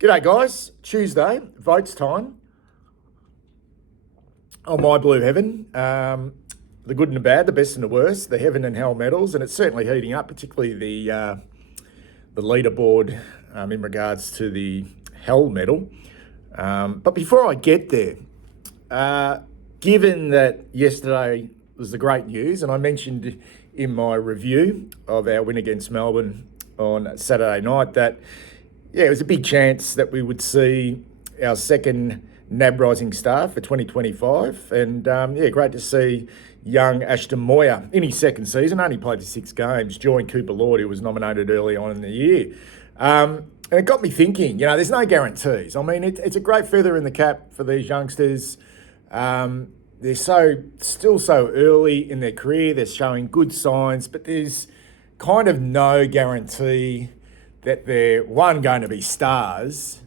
G'day guys, Tuesday, votes time on My Blue Heaven. The good and the bad, the best and the worst, the heaven and hell medals, and it's certainly heating up, particularly the leaderboard in regards to the hell medal. But before I get there, given that yesterday was the great news, and I mentioned in my review of our win against Melbourne on Saturday night that it was a big chance that we would see our second NAB Rising Star for 2025. And great to see young Ashton Moyer in his second season, only played the 6 games, join Cooper Lord, who was nominated early on in the year. And it got me thinking, there's no guarantees. I mean, it's a great feather in the cap for these youngsters. They're still so early in their career, they're showing good signs, but there's kind of no guarantee that they're going to be stars,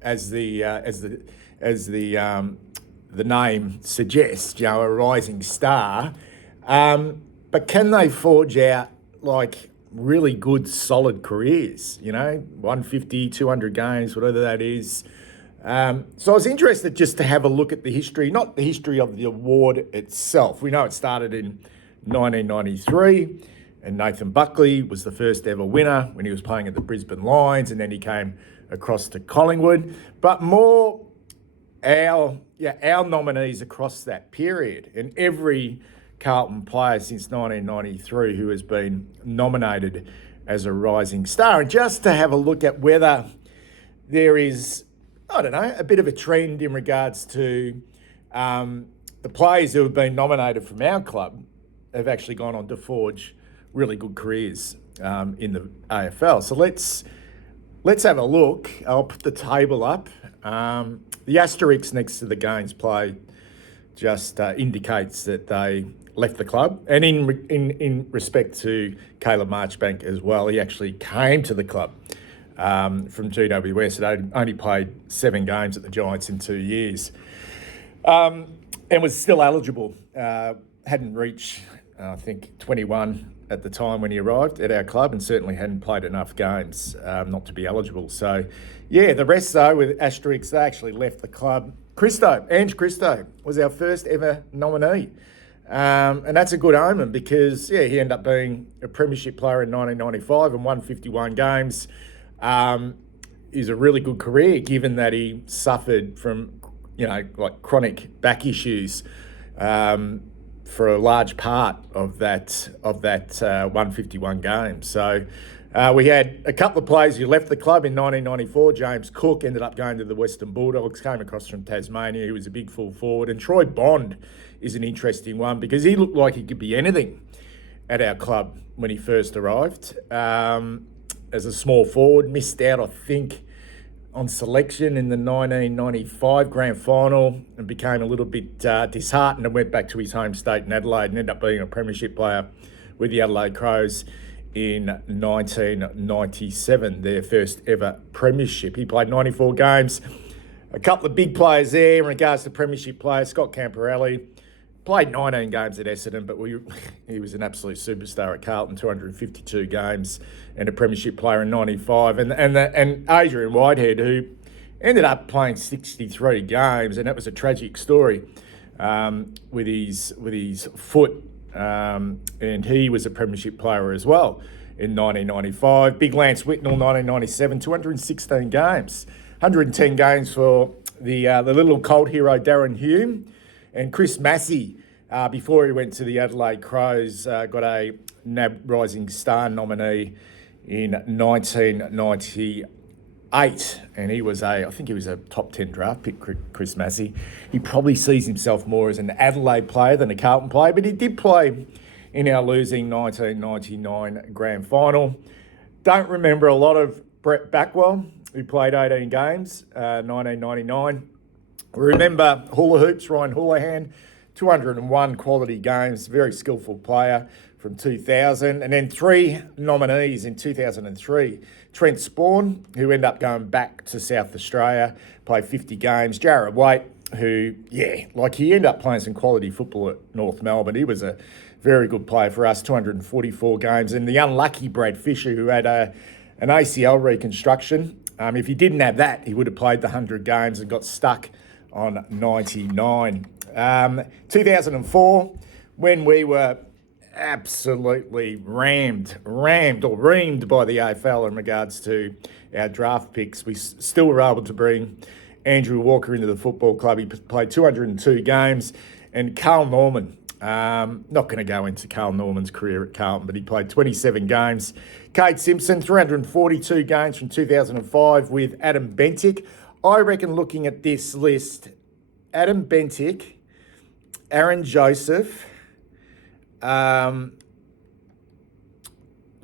as the name suggests, a rising star. But can they forge out like really good, solid careers? 150, 200 games, whatever that is. So I was interested just to have a look at the history, not the history of the award itself. We know it started in 1993. And Nathan Buckley was the first ever winner when he was playing at the Brisbane Lions, and then he came across to Collingwood. But more our nominees across that period, and every Carlton player since 1993 who has been nominated as a rising star. And just to have a look at whether there is, a bit of a trend in regards to the players who have been nominated from our club have actually gone on to forge really good careers in the AFL. So let's have a look. I'll put the table up. The asterisk next to the games played just indicates that they left the club. And in respect to Caleb Marchbank as well, he actually came to the club from GWS. It only played 7 games at the Giants in 2 years, and was still eligible. Hadn't reached, I think, 21 at the time when he arrived at our club, and certainly hadn't played enough games not to be eligible. So, the rest, though, with asterisks, they actually left the club. Ange Christo was our first ever nominee. And that's a good omen because, he ended up being a premiership player in 1995 and won 51 games. Is a really good career given that he suffered from, like chronic back issues for a large part of that 151 games. So we had a couple of players who left the club in 1994. James Cook ended up going to the Western Bulldogs, came across from Tasmania. He was a big full forward. And Troy Bond is an interesting one because he looked like he could be anything at our club when he first arrived. As a small forward, missed out, I think, on selection in the 1995 grand final and became a little bit disheartened and went back to his home state in Adelaide and ended up being a premiership player with the Adelaide Crows in 1997, their first ever premiership. He played 94 games. A couple of big players there in regards to premiership players. Scott Camporelli played 19 games at Essendon, but he was an absolute superstar at Carlton, 252 games, and a premiership player in 95. And Adrian Whitehead, who ended up playing 63 games, and that was a tragic story with his foot. And he was a premiership player as well in 1995. Big Lance Whitnell, 1997, 216 games. 110 games for the little cult hero Darren Hume. And Chris Massey, before he went to the Adelaide Crows, got a NAB Rising Star nominee in 1998. And I think he was a top 10 draft pick, Chris Massey. He probably sees himself more as an Adelaide player than a Carlton player, but he did play in our losing 1999 grand final. Don't remember a lot of Brett Backwell, who played 18 games, 1999. Remember Hula Hoops, Ryan Houlihan, 201 quality games, very skillful player from 2000. And then 3 nominees in 2003. Trent Spawn, who ended up going back to South Australia, played 50 games. Jarrad Waite, who, he ended up playing some quality football at North Melbourne. He was a very good player for us, 244 games. And the unlucky Brad Fisher, who had an ACL reconstruction If he didn't have that, he would have played the 100 games and got stuck on 99. 2004, when we were absolutely reamed by the AFL in regards to our draft picks, we still were able to bring Andrew Walker into the football club. He played 202 games. And Carl Norman, not going to go into Carl Norman's career at Carlton, but he played 27 games. Kate Simpson, 342 games from 2005 with Adam Bentic. I reckon looking at this list, Adam Bentic, Aaron Joseph,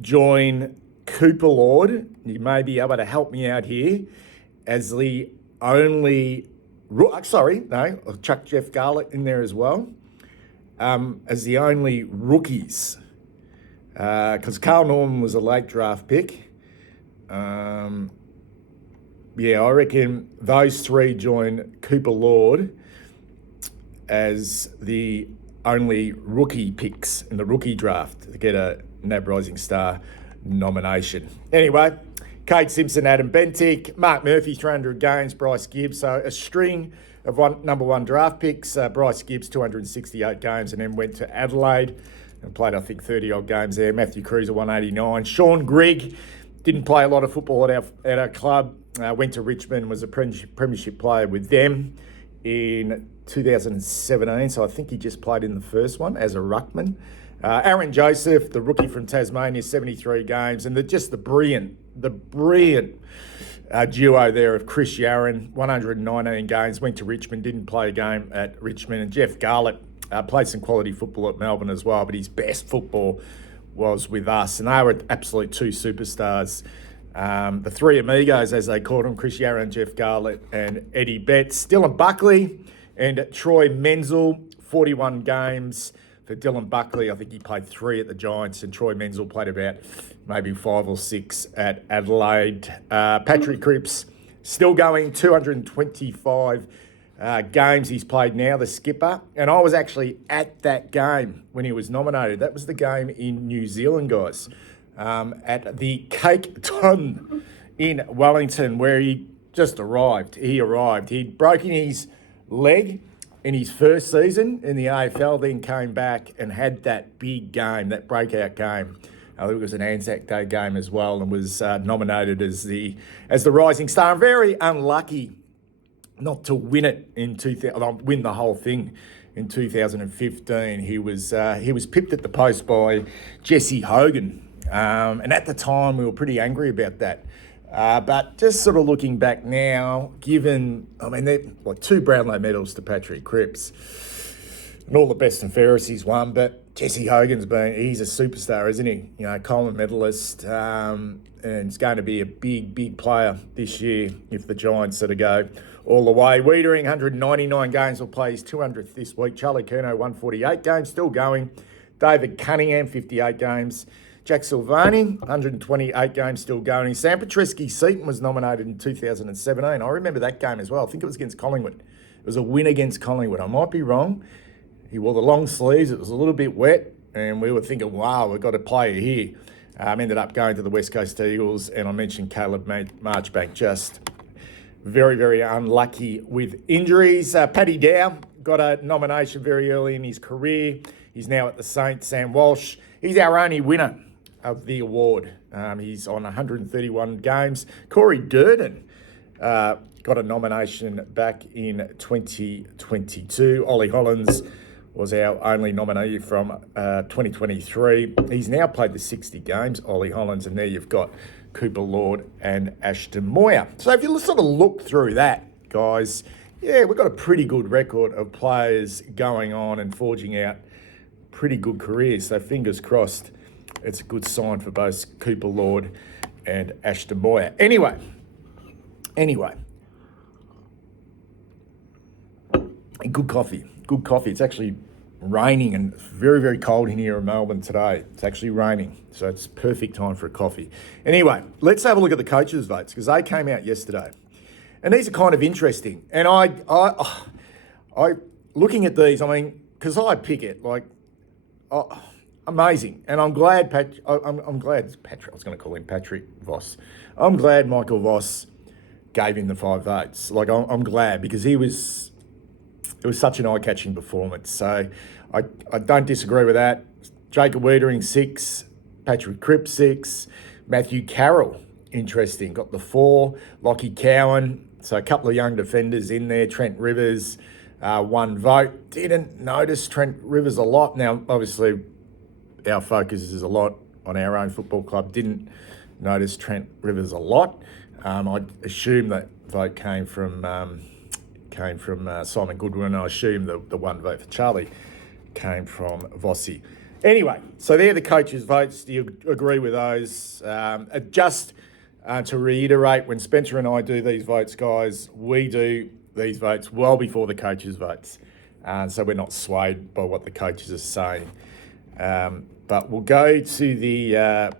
join Cooper Lord. You may be able to help me out here as the only... I'll chuck Jeff Garlett in there as well as the only rookies, because Carl Norman was a late draft pick. I reckon those three join Cooper Lord as the only rookie picks in the rookie draft to get a NAB Rising Star nomination. Anyway, Kate Simpson, Adam Bentic, Mark Murphy, 300 games, Bryce Gibbs. So a string of number one draft picks. Bryce Gibbs, 268 games, and then went to Adelaide and played, I think, 30-odd games there. Matthew Cruiser, 189. Sean Grigg didn't play a lot of football at our club. Went to Richmond, was a premiership player with them in 2017. So I think he just played in the first one as a ruckman. Aaron Joseph, the rookie from Tasmania, 73 games, and the brilliant duo there of Chris Yarran, 119 games, went to Richmond, didn't play a game at Richmond, and Jeff Garlett played some quality football at Melbourne as well, but his best football was with us, and they were absolute two superstars. The three amigos, as they called them, Chris Yarran, Jeff Garlett, and Eddie Betts. Dylan Buckley and Troy Menzel, 41 games. For Dylan Buckley, I think he played 3 at the Giants, and Troy Menzel played about maybe 5 or 6 at Adelaide. Patrick Cripps still going, 225 games he's played now, the skipper. And I was actually at that game when he was nominated. That was the game in New Zealand, guys, at the Cake Ton in Wellington, where he just arrived. He'd broken his leg in his first season in the AFL, then came back and had that big game, that breakout game. I think it was an Anzac Day game as well, and was nominated as the Rising Star. I'm very unlucky not to win it win the whole thing in 2015. He was pipped at the post by Jesse Hogan, and at the time we were pretty angry about that. But just sort of looking back now, they're like 2 Brownlow medals to Patrick Cripps, and all the best and fairest he's won, but Jesse Hogan's he's a superstar, isn't he? You know, Coleman medalist, and he's going to be a big player this year if the Giants sort of go all the way. Wiedering, 199 games, will play his 200th this week. Charlie Curnow, 148 games, still going. David Cunningham, 58 games. Jack Silvani, 128 games, still going. Sam Petreski-Seaton was nominated in 2017. I remember that game as well. I think it was against Collingwood. It was a win against Collingwood. I might be wrong. He wore the long sleeves. It was a little bit wet, and we were thinking, wow, we've got a player here. Ended up going to the West Coast Eagles, and I mentioned Caleb Marchbank, just very, very unlucky with injuries. Paddy Dow got a nomination very early in his career. He's now at the Saints. Sam Walsh, he's our only winner of the award. He's on 131 games. Corey Durden got a nomination back in 2022. Ollie Hollins was our only nominee from 2023. He's now played the 60 games, Ollie Hollins, and there you've got Cooper Lord and Ashton Moyer. So if you sort of look through that, guys, yeah, we've got a pretty good record of players going on and forging out pretty good careers. So fingers crossed, it's a good sign for both Cooper Lord and Ashton Moyer. Anyway, good coffee. It's actually raining and very, very cold in here in Melbourne today. It's actually raining, so it's perfect time for a coffee. Anyway, let's have a look at the coaches' votes, because they came out yesterday. And these are kind of interesting. And I looking at these, because I pick it, amazing. And I'm glad I'm glad Patrick, I was going to call him Patrick Voss. I'm glad Michael Voss gave him the 5 votes. Like, I'm glad, because it was such an eye-catching performance. So I don't disagree with that. Jacob Wiedering, 6. Patrick Cripps, 6. Matthew Carroll, interesting, got the 4. Lockie Cowan, so a couple of young defenders in there. Trent Rivers, 1 vote. Didn't notice Trent Rivers a lot. Now, obviously, our focus is a lot on our own football club. Didn't notice Trent Rivers a lot. I assume that vote came from Simon Goodwin. I assume the 1 vote for Charlie came from Vossi. Anyway, so they're the coaches' votes. Do you agree with those? Just to reiterate, when Spencer and I do these votes, guys, we do these votes well before the coaches' votes. So we're not swayed by what the coaches are saying. But we'll go to the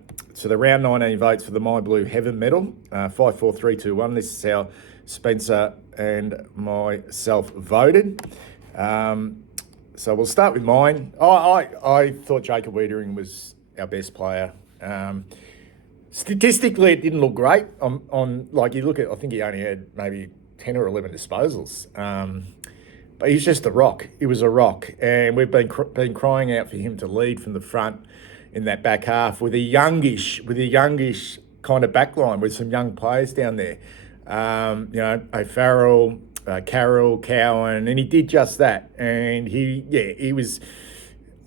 round 19 votes for the My Blue Heaven medal. 5, 4, 3, 2, 1. This is how Spencer and myself voted. So we'll start with mine. I thought Jacob Wiedering was our best player. Statistically, it didn't look great. On like, you look at, I think he only had maybe 10 or 11 disposals. But he's just a rock. He was a rock, and we've been crying out for him to lead from the front in that back half with a youngish kind of back line with some young players down there. O'Farrell, Carroll, Cowan, and he did just that. And he was,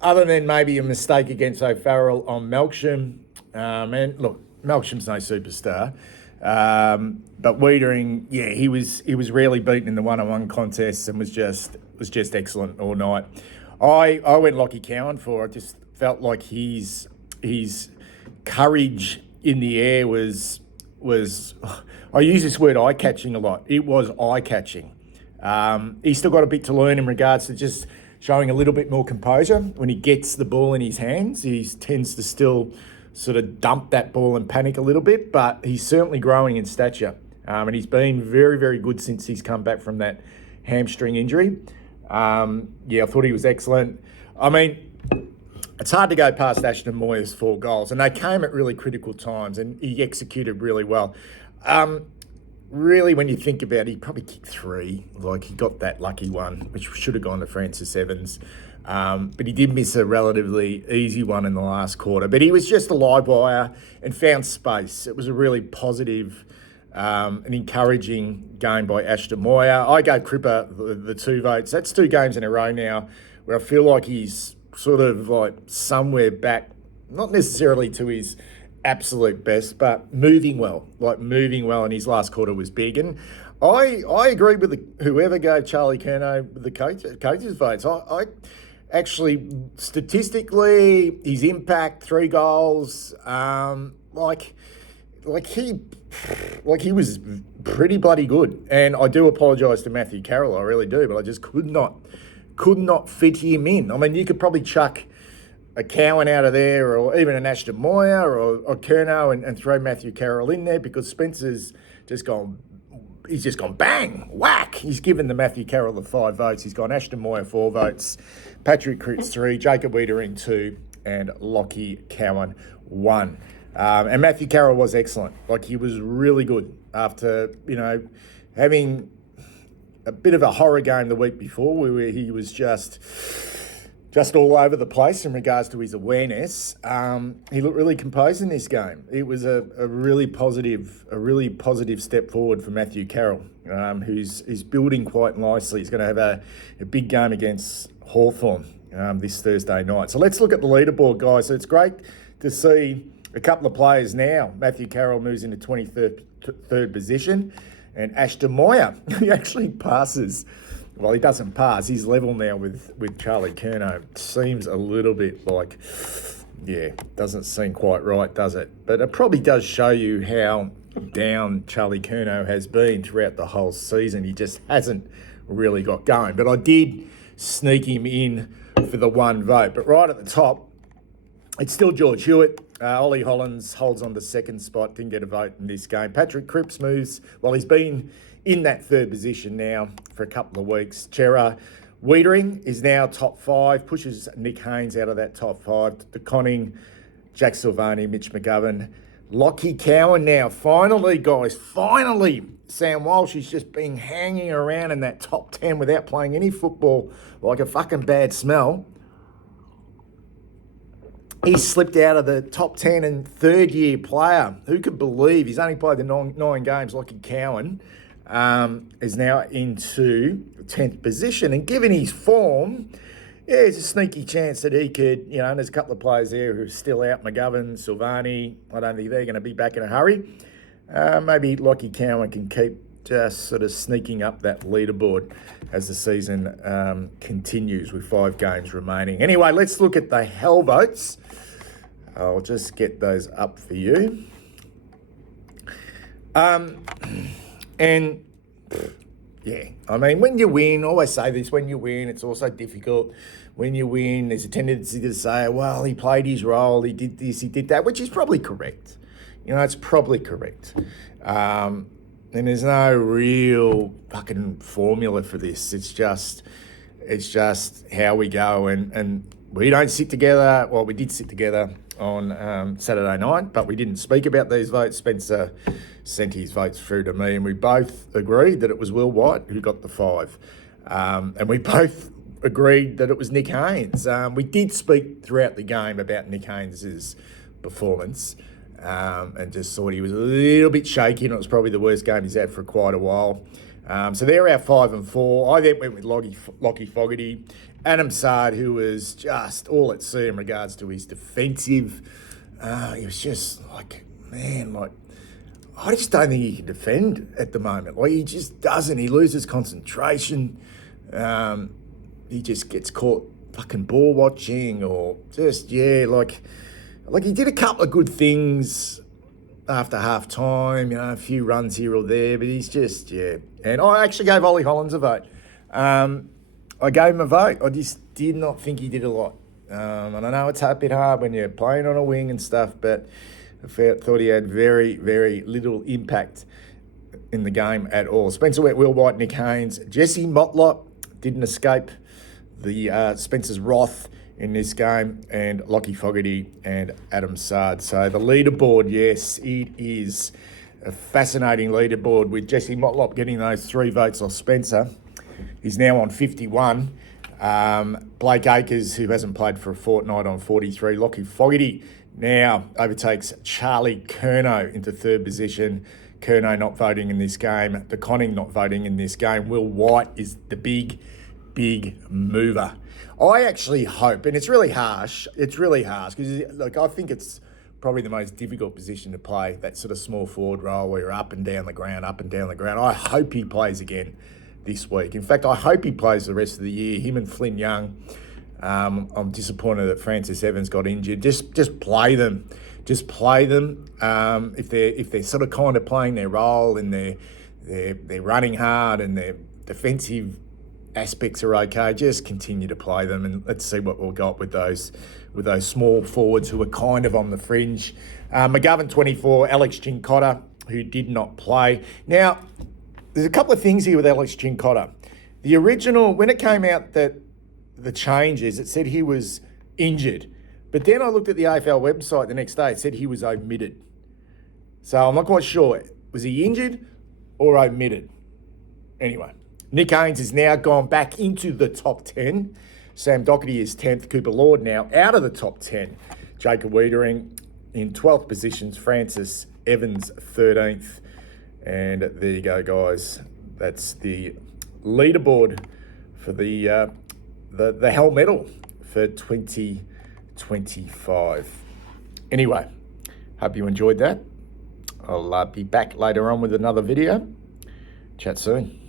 other than maybe a mistake against O'Farrell on Melksham, and look, Melksham's no superstar, but Wiedering, he was rarely beaten in the one-on-one contests and was just excellent all night. I went Lockie Cowan for. I just felt like his courage in the air was I use this word eye-catching a lot. It was eye-catching. He's still got a bit to learn in regards to just showing a little bit more composure. When he gets the ball in his hands, he tends to still sort of dump that ball and panic a little bit, but he's certainly growing in stature. And he's been very, very good since he's come back from that hamstring injury. I thought he was excellent. I mean, it's hard to go past Ashton Moyer's 4 goals, and they came at really critical times, and he executed really well. Really, when you think about it, he probably kicked 3. Like, he got that lucky one, which should have gone to Francis Evans. But he did miss a relatively easy one in the last quarter. But he was just a live wire and found space. It was a really positive and encouraging game by Ashton Moyer. I gave Cripper the 2 votes. That's 2 games in a row now where I feel like he's sort of like somewhere back, not necessarily to his absolute best, but moving well, and his last quarter was big. And I agree with whoever gave Charlie Curnow the coaches' votes. I actually, statistically, his impact, 3 goals, he was pretty bloody good. And I do apologise to Matthew Carroll, I really do, but I just could not fit him in. I mean, you could probably chuck a Cowan out of there, or even an Ashton Moyer or Curnow, and throw Matthew Carroll in there, because Spencer's just gone bang, whack. He's given the Matthew Carroll the 5 votes. He's gone Ashton Moyer 4 votes, Patrick Cripps 3, Jacob Wiedering 2, and Lockie Cowan 1. And Matthew Carroll was excellent. Like, he was really good after, having a bit of a horror game the week before where he was just all over the place in regards to his awareness. He looked really composed in this game. It was a really positive step forward for Matthew Carroll, who's building quite nicely. He's going to have a big game against Hawthorn this Thursday night. So let's look at the leaderboard, guys. So it's great to see a couple of players now. Matthew Carroll moves into 23rd position, and Ashton Moyer, he actually passes. Well, he doesn't pass. He's level now with Charlie Curnow. Seems a little bit like, doesn't seem quite right, does it? But it probably does show you how down Charlie Curnow has been throughout the whole season. He just hasn't really got going. But I did sneak him in for the 1 vote. But right at the top, it's still George Hewitt. Ollie Hollins holds on to 2nd spot, didn't get a vote in this game. Patrick Cripps moves, he's been in that 3rd position now for a couple of weeks. Chera Wiedering is now top 5, pushes Nick Haynes out of that top 5. De Conning, Jack Silvani, Mitch McGovern, Lockie Cowan now. Finally, guys, finally. Sam Walsh is just been hanging around in that top 10 without playing any football like a fucking bad smell. He slipped out of the top 10 and third-year player. Who could believe he's only played the nine games? Lockie Cowan is now into 10th position. And given his form, yeah, there's a sneaky chance that he could, you know, and there's a couple of players there who are still out. McGovern, Silvani, I don't think they're going to be back in a hurry. Maybe Lockie Cowan can keep just sort of sneaking up that leaderboard as the season continues with 5 games remaining. Anyway, let's look at the hell votes. I'll just get those up for you. And yeah, I mean, when you win, I always say this, when you win, it's also difficult. When you win, there's a tendency to say, well, he played his role, he did this, he did that, which is probably correct. You know, it's probably correct. And there's no real fucking formula for this. It's just how we go. And we don't sit together. Well, we did sit together on Saturday night, but we didn't speak about these votes. Spencer sent his votes through to me, and we both agreed that it was Will White who got the 5. And we both agreed that it was Nick Haynes. We did speak throughout the game about Nick Haynes' performance. And just thought he was a little bit shaky, and it was probably the worst game he's had for quite a while. So they're our 5 and 4. I then went with Lockie Fogarty, Adam Sard, who was just all at sea in regards to his defensive. He was just like, man, like, I just don't think he can defend at the moment. Like, he just doesn't. He loses concentration. He just gets caught fucking ball watching, or just, yeah, like he did a couple of good things after half time, you know, a few runs here or there, but he's just, yeah. And I actually gave Ollie Hollands a vote. I gave him a vote. I just did not think he did a lot. And I know it's a bit hard when you're playing on a wing and stuff, but I thought he had very, very little impact in the game at all. Spencer went Will White, Nick Haynes. Jesse Motlop didn't escape the Spencer's wrath in this game, and Lockie Fogarty and Adam Sard. So the leaderboard, yes, it is a fascinating leaderboard with Jesse Motlop getting those 3 votes off Spencer. He's now on 51. Blake Acres, who hasn't played for a fortnight, on 43. Lockie Fogarty now overtakes Charlie Curnow into 3rd position. Curnow not voting in this game. De Conning not voting in this game. Will White is the big mover. I actually hope, and it's really harsh because, like, I think it's probably the most difficult position to play, that sort of small forward role where you're up and down the ground. I hope he plays again this week. In fact, I hope he plays the rest of the year. Him and Flynn Young. I'm disappointed that Francis Evans got injured. Just play them. Just play them. If they're sort of kind of playing their role and they're running hard and their defensive aspects are okay, just continue to play them, and let's see what we've got with those small forwards who are kind of on the fringe. McGovern 24, Alex Chincotta, who did not play. Now, there's a couple of things here with Alex Chincotta. The original, when it came out that the changes, it said he was injured, but then I looked at the AFL website the next day, it said he was omitted. So I'm not quite sure. Was he injured or omitted? Anyway, Nick Haynes has now gone back into the top 10. Sam Doherty is 10th. Cooper Lord now out of the top 10. Jacob Wiedering in 12th positions. Francis Evans 13th. And there you go, guys. That's the leaderboard for the Hell Medal for 2025. Anyway, hope you enjoyed that. I'll be back later on with another video. Chat soon.